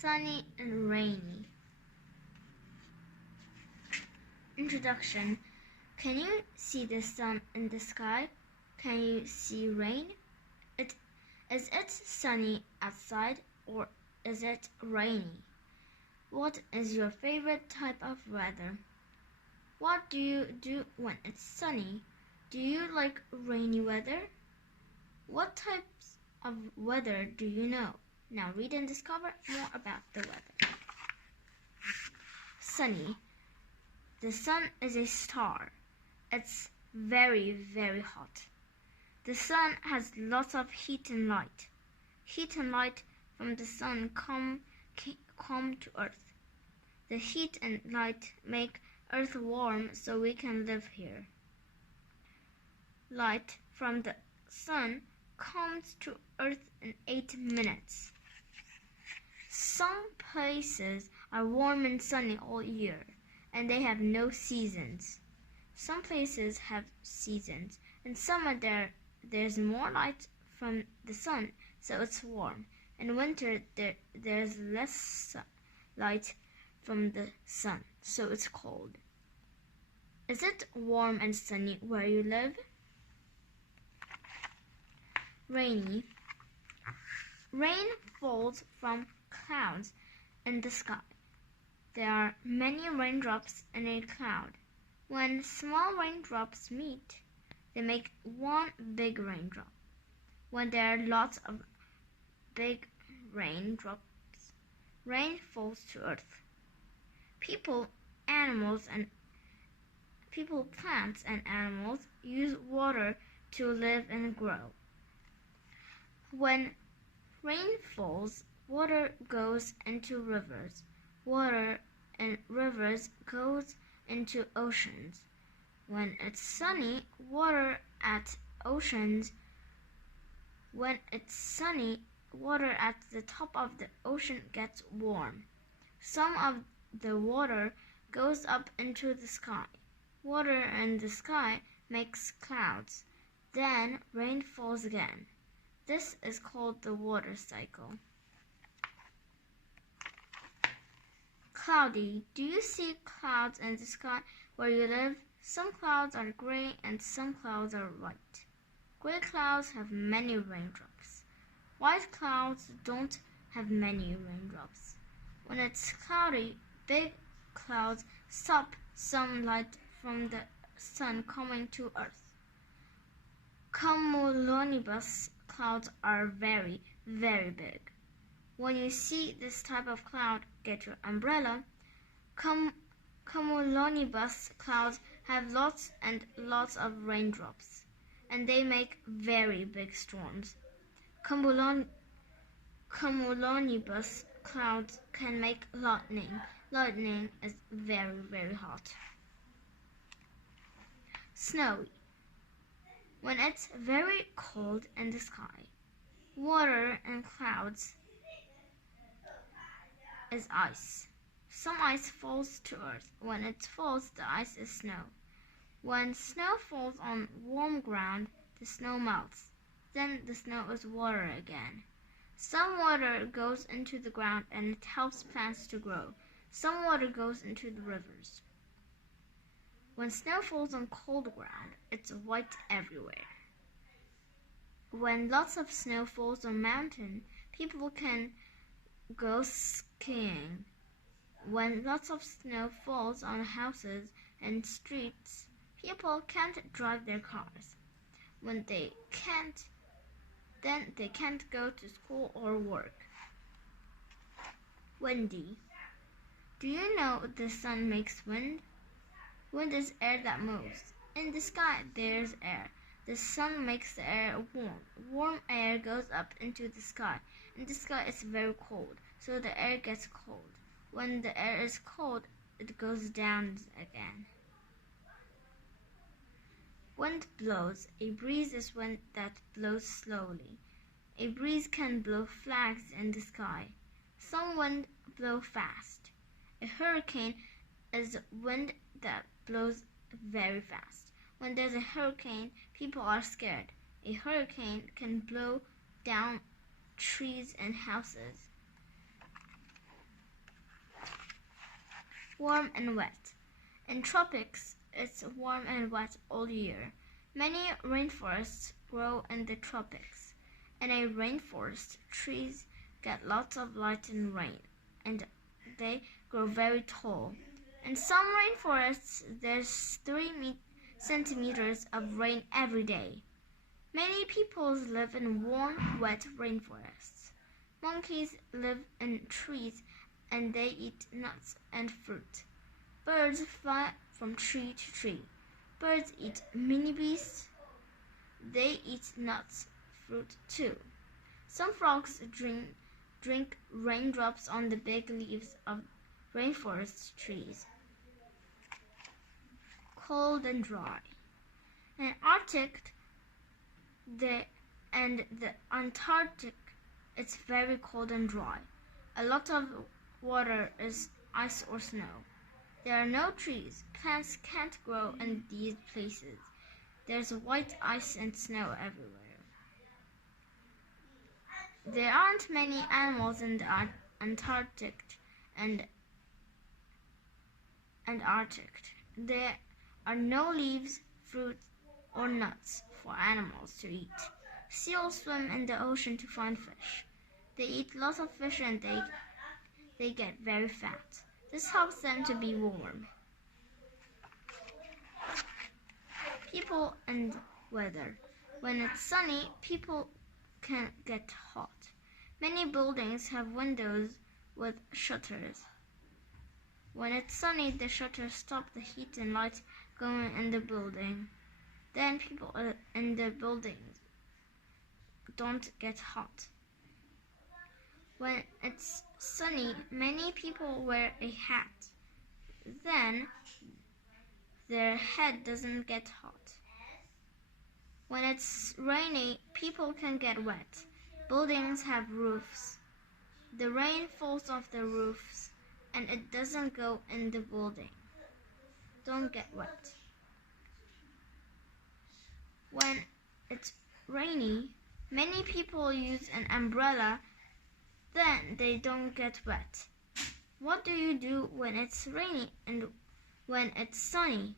sunny and rainy. Introduction. Can you see the sun in the sky? Can you see rain? Is it sunny outside or is it rainy? What is your favorite type of weather? What do you do when it's sunny? Do you like rainy weather? What types of weather do you know? Now read and discover more about the weather. Sunny. The sun is a star. It's very, very hot. The sun has lots of heat and light. Heat and light from the sun come to Earth. The heat and light make Earth warm so we can live here. Light from the sun comes to Earth in 8 minutes. Some places are warm and sunny all year, and they have no seasons. Some places have seasons. In summer there's more light from the sun, so it's warm. In winter there's less light from the sun, so it's cold. Is it warm and sunny where you live? Rainy. Rain falls from clouds in the sky. There are many raindrops in a cloud. When small raindrops meet, they make one big raindrop. When there are lots of big raindrops, rain falls to Earth. People, plants, and animals use water to live and grow. When rain falls, water goes into rivers. Water in rivers goes into oceans. When it's sunny, water at the top of the ocean gets warm. Some of the water goes up into the sky. Water in the sky makes clouds. Then rain falls again. This is called the water cycle. Cloudy. Do you see clouds in the sky where you live? Some clouds are gray and some clouds are white. Gray clouds have many raindrops. White clouds don't have many raindrops. When it's cloudy, big clouds stop some light from the sun coming to Earth. Cumulonimbus clouds are very, very big. When you see this type of cloud, get your umbrella. Cumulonimbus clouds have lots and lots of raindrops, and they make very big storms. Cumulonimbus clouds can make lightning. Lightning is very, very hot. Snowy. When it's very cold in the sky, water and clouds is ice. Some ice falls to Earth. When it falls, the ice is snow. When snow falls on warm ground, the snow melts. Then the snow is water again. Some water goes into the ground and it helps plants to grow. Some water goes into the rivers. When snow falls on cold ground, it's white everywhere. When lots of snow falls on mountain, people can go skiing. When lots of snow falls on houses and streets, people can't drive their cars. When they can't, then they can't go to school or work. Windy. Do you know the sun makes wind? Wind is air that moves. In the sky, there's air. The sun makes the air warm. Warm air goes up into the sky. In the sky, it's very cold, so the air gets cold. When the air is cold, it goes down again. Wind blows. A breeze is wind that blows slowly. A breeze can blow flags in the sky. Some wind blow fast. A hurricane is wind that blows very fast. When there's a hurricane, people are scared. A hurricane can blow down trees and houses. warm and wet. In tropics, it's warm and wet all year. Many rainforests grow in the tropics. In a rainforest, trees get lots of light and rain, and they grow very tall. In some rainforests, there's 3 centimeters of rain every day. Many people live in warm, wet rainforests. Monkeys live in trees and they eat nuts and fruit. Birds fly from tree to tree. Birds eat mini bees. They eat nuts, fruit too. Some frogs drink raindrops on the big leaves of rainforest trees. Cold and dry. In Arctic and the Antarctic, it's very cold and dry. A lot of water is ice or snow. There are no trees. Plants can't grow in these places. There's white ice and snow everywhere. There aren't many animals in the Antarctic and Arctic. There are no leaves, fruit, or nuts for animals to eat. Seals swim in the ocean to find fish. They eat lots of fish and they get very fat. This helps them to be warm. People and weather. When it's sunny, people can get hot. Many buildings have windows with shutters. When it's sunny, the shutters stop the heat and light going in the building. Then people in the buildings don't get hot. When it's sunny, many people wear a hat. Then their head doesn't get hot. When it's rainy, people can get wet. Buildings have roofs. The rain falls off the roofs and it doesn't go in the building. Don't get wet. When it's rainy, many people use an umbrella, then they don't get wet. What do you do when it's rainy and when it's sunny?